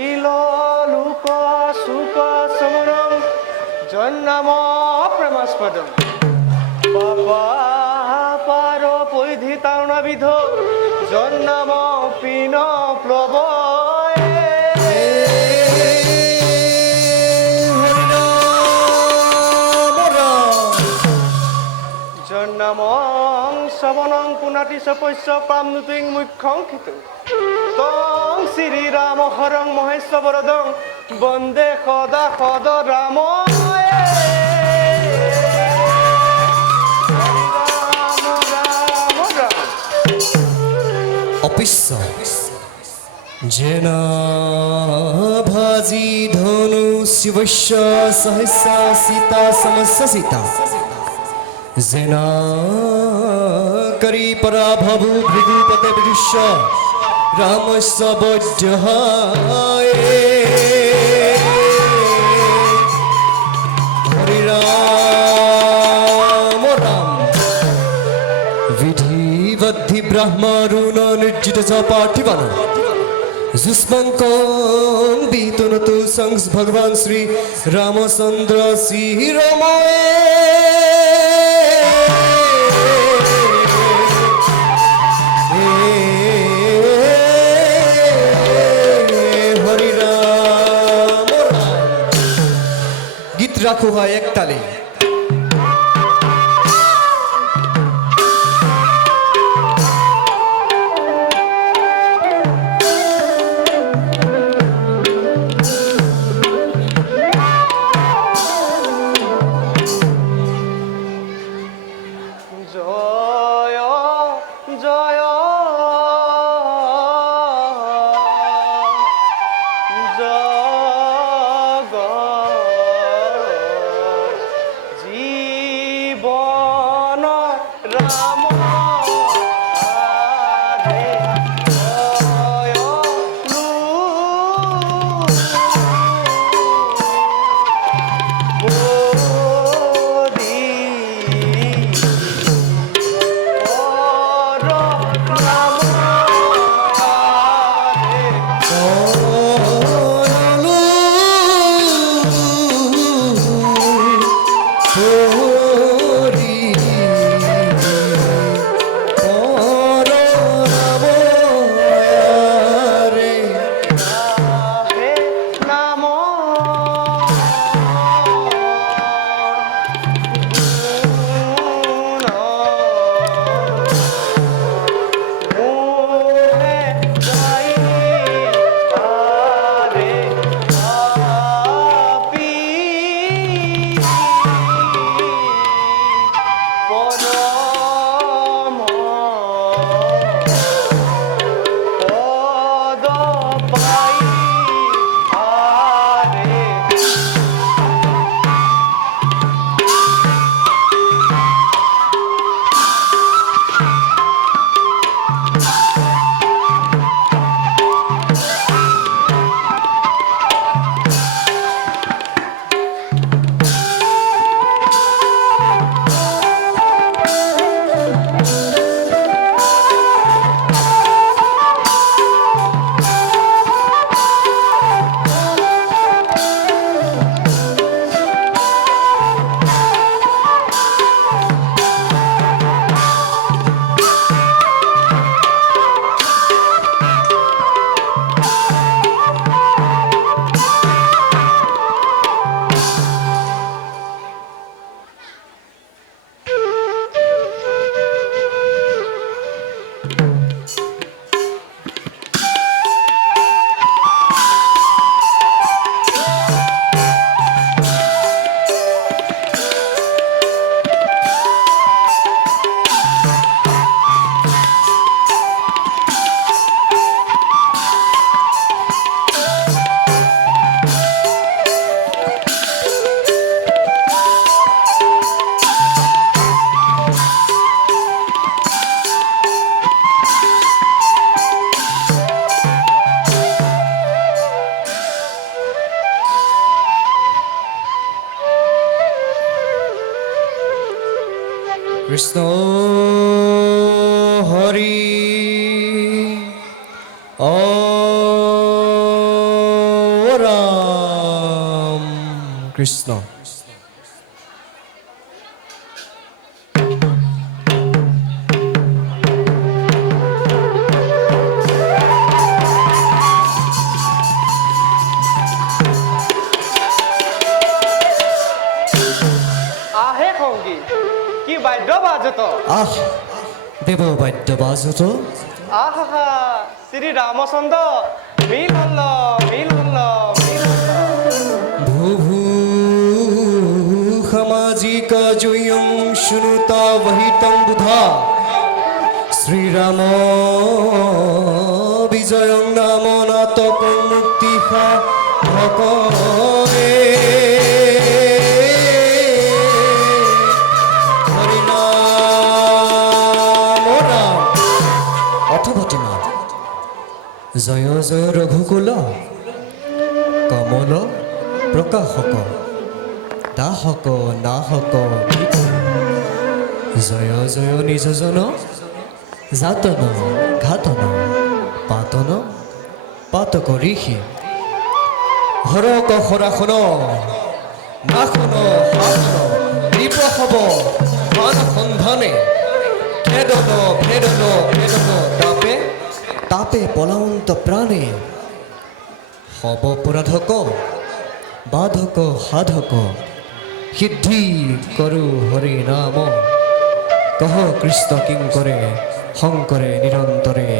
লোক সুখ সমরম জন্নাম প্রেমাস্পদম পার পৈধিতাণবিধ জন্নাম পিন প্লব জন্নামং শ্রবণং পুনাতি সপস্য প্রামনুতিং মুখ্যংখিত তং শ্রীরাম হরং মহেশ্বরদং বন্দে সদা সদ রাম অপিস্য জেনা ভাজি ধনু শিবস্য সহস্রা সীতা সমস্য সীতা জেনা করি পরাভবু ভৃগুপতে বিদুষ্য রামস্য বৈদ্যহায় হরি রাম রাম বিধিবদ্ধি ব্রহ্মরুণ নির্জিত চ পার্থিবান যুষ্মঙ্কং বিতনতু সংস ভগবান শ্রী রামচন্দ্র শ্রীরময়ে হরি রাম গীত রাখো হয় এক তালে কৃষ্ণ হরি ৰাম কৃষ্ণ আহে সংগী কি বাদ্য বাজত আহ দেৱ বাদ্য বাজত আহা শ্রী রামচন্দ্র মিল হল মিল হল মিল হল ভূভূ সামাজিক জয়ং শুনুতা বহিতং বুধা শ্রীরাম বিজয়ং নাম নাটক মুক্তি ভকরে হরিনাম রাম অথবতিমা জয় জয় ৰঘুকুল কমল প্ৰকাশক দাহক নাহক জয় জয় নিজজন জাতন ঘাতন পাতন পাতক ঋষি হৰক হৰাসন নাশন শাসন বিপহব মান সন্ধানে খেদন ভেদন ভেদন তাপে তাপে পলান্ত প্ৰাণে হব পৰাধক বাধক সাধক সিদ্ধি করু হরি নাম কহ কৃষ্ণ কিং করে শঙ্করে নিরন্তরে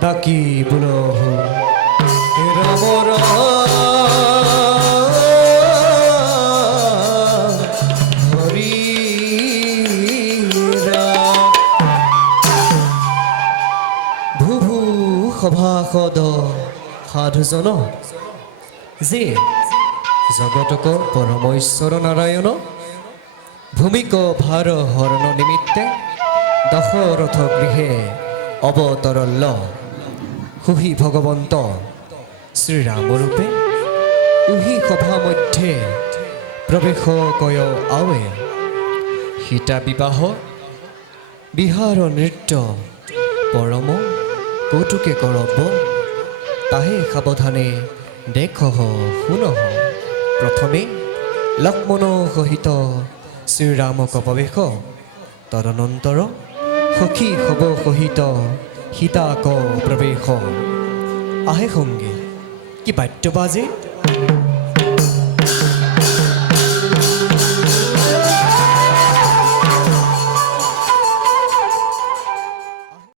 ডাকি বুলহু হে রাম হরি রাম ভূভূ সভাসদ সাধুজন যে জগতক পরমেশ্বর নারায়ণ ভূমিক ভার হরণ নিমিত্তে দশরথ গৃহে অবতরল্ল সুহি ভগবন্ত শ্রীরামরূপে উহি সভা মধ্যে প্রবেশ কয় আৱে সীতা বিবাহ বিহাৰ নৃত্য পৰম কৌতুকে কৰব তাহে সাৱধানে দেখহ শুনহ প্ৰথমে লক্ষ্মণ সহিত শ্ৰীৰামক প্ৰৱেশ তদনন্তৰ সখী হব সহিত সীতাক প্ৰৱেশ আহে সংগী কি বাদ্য বাজে